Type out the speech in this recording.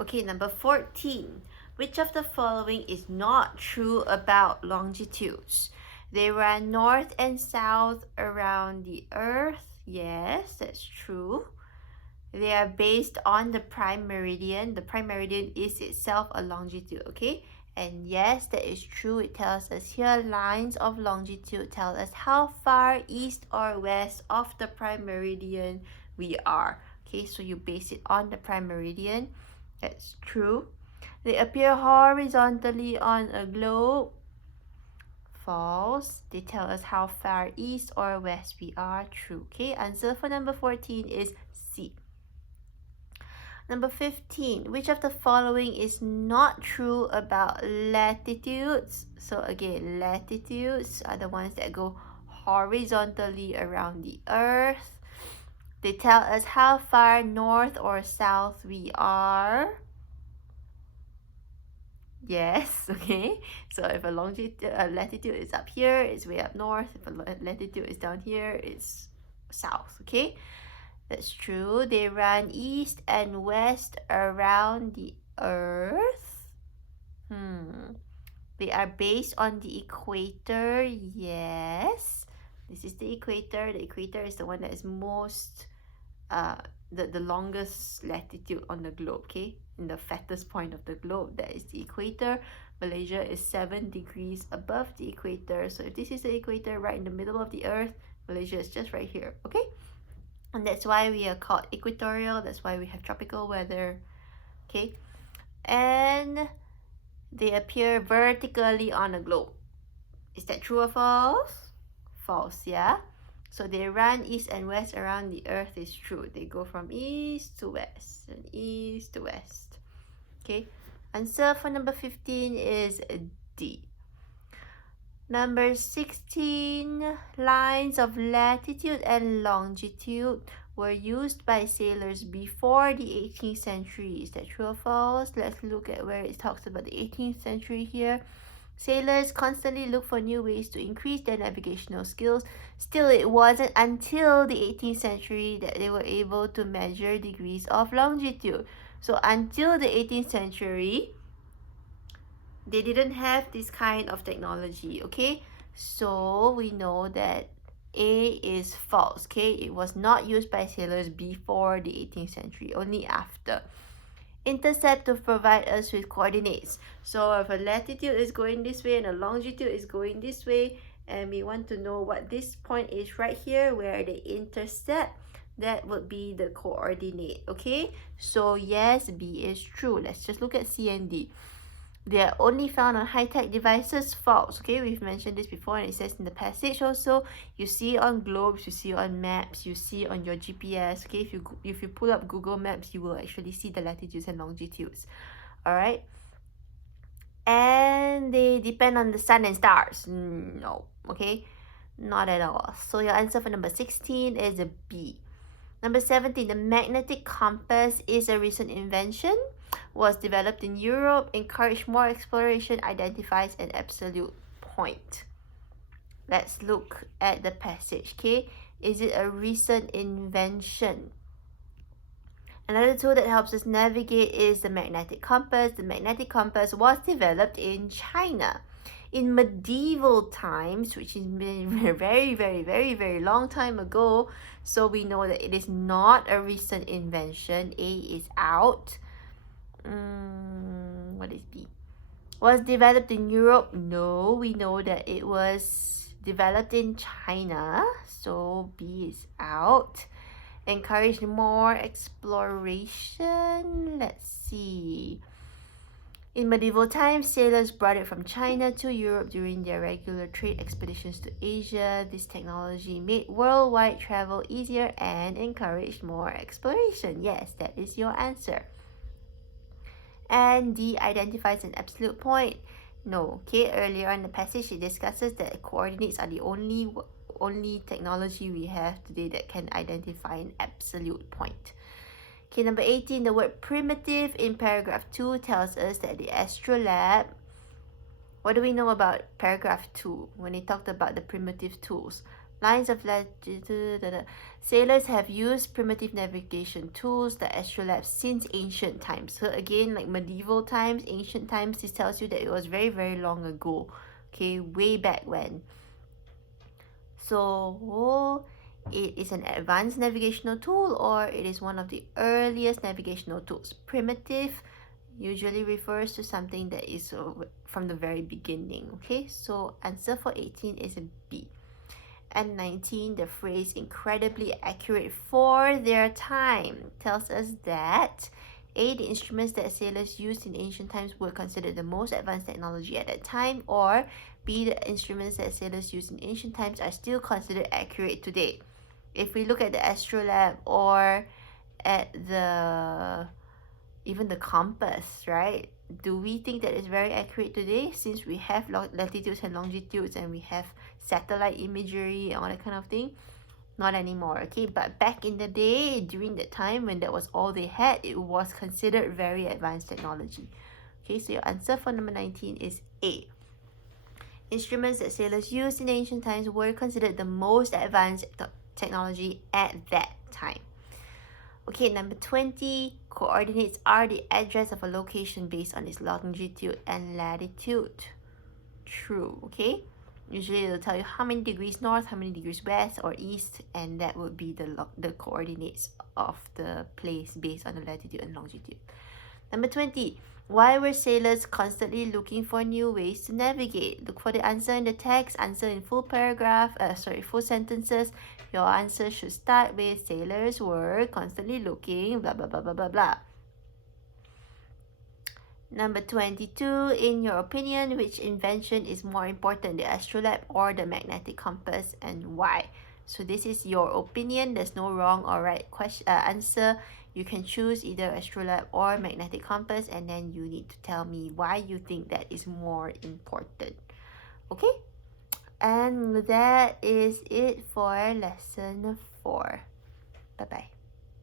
Okay, number 14. Which of the following is not true about longitudes? They run north and south around the Earth. Yes, that's true. They are based on the prime meridian. The prime meridian is itself a longitude, okay? And yes, that is true. It tells us here lines of longitude tell us how far east or west of the prime meridian we are. Okay, so you base it on the prime meridian. That's true. They appear horizontally on a globe. False. They tell us how far east or west we are. True. Okay, answer for number 14 is C. Number 15. Which of the following is not true about latitudes? So again, latitudes are the ones that go horizontally around the Earth. They tell us how far north or south we are. Yes, okay. So if a latitude is up here, it's way up north. If a latitude is down here, it's south, okay? That's true. They run east and west around the Earth. They are based on the equator. Yes. This is the equator. The equator is the one that is most, the longest latitude on the globe, okay? In the fattest point of the globe, that is the equator. Malaysia is 7 degrees above the equator. So if this is the equator right in the middle of the Earth, Malaysia is just right here, okay? And that's why we are called equatorial. That's why we have tropical weather. Okay. And they appear vertically on a globe. Is that true or false? False, yeah. So they run east and west around the Earth is true. They go from east to west and east to west. Okay. Answer for number 15 is D. Number 16, lines of latitude and longitude were used by sailors before the 18th century. Is that true or false? Let's look at where it talks about the 18th century here. Sailors constantly look for new ways to increase their navigational skills. Still, it wasn't until the 18th century that they were able to measure degrees of longitude. So until the 18th century, they didn't have this kind of technology, okay? So we know that A is false, okay? It was not used by sailors before the 18th century, only after. Intercept to provide us with coordinates. So if a latitude is going this way and a longitude is going this way, and we want to know what this point is right here where they intercept, that would be the coordinate, okay? So yes, B is true. Let's just look at C and D. They are only found on high-tech devices. False. Okay, we've mentioned this before, and it says in the passage also. You see it on globes, you see it on maps, you see it on your GPS. Okay, if you pull up Google Maps, you will actually see the latitudes and longitudes. All right. And they depend on the sun and stars. No. Okay, not at all. So your answer for number 16 is a B. Number 17, the magnetic compass is a recent invention. Was developed in Europe, encouraged more exploration, identifies an absolute point. Let's look at the passage, okay? Is it a recent invention? Another tool that helps us navigate is the magnetic compass. The magnetic compass was developed in China. In medieval times, which has been a very, very, very, very long time ago, so we know that it is not a recent invention. A is out. What is B? Was developed in Europe? No, we know that it was developed in China, so B is out. Encourage more exploration. Let's see. In medieval times, sailors brought it from China to Europe during their regular trade expeditions to Asia. This technology made worldwide travel easier and encouraged more exploration. Yes, that is your answer. And D identifies an absolute point. No, okay, earlier in the passage it discusses that coordinates are the only technology we have today that can identify an absolute point. Okay, number 18, the word primitive in paragraph 2 tells us that the astrolabe, what do we know about paragraph 2 when they talked about the primitive tools? Lines of latitude. Sailors have used primitive navigation tools like astrolabes since ancient times. So again, like medieval times, ancient times, this tells you that it was very, very long ago. Okay, way back when. So it is an advanced navigational tool, or it is one of the earliest navigational tools. Primitive usually refers to something that is from the very beginning. Okay, so answer for 18 is a B. And 19, the phrase incredibly accurate for their time tells us that A, the instruments that sailors used in ancient times were considered the most advanced technology at that time, or B, the instruments that sailors used in ancient times are still considered accurate today. If we look at the astrolabe or at even the compass, right? Do we think that it's very accurate today, since we have latitudes and longitudes and we have satellite imagery and all that kind of thing? Not anymore, okay? But back in the day, during that time when that was all they had, it was considered very advanced technology. Okay, so your answer for number 19 is A. Instruments that sailors used in ancient times were considered the most advanced technology at that time. Okay, number 20, coordinates are the address of a location based on its longitude and latitude. True, okay? Usually it'll tell you how many degrees north, how many degrees west or east, and that would be the coordinates of the place based on the latitude and longitude. Number 20, why were sailors constantly looking for new ways to navigate? Look for the answer in the text, answer in full full sentences. Your answer should start with sailors were constantly looking, blah, blah, blah, blah, blah, blah. Number 22, in your opinion, which invention is more important, the astrolabe or the magnetic compass, and why? So this is your opinion. There's no wrong or right answer. You can choose either astrolabe or magnetic compass, and then you need to tell me why you think that is more important. Okay? And that is it for lesson 4. Bye-bye.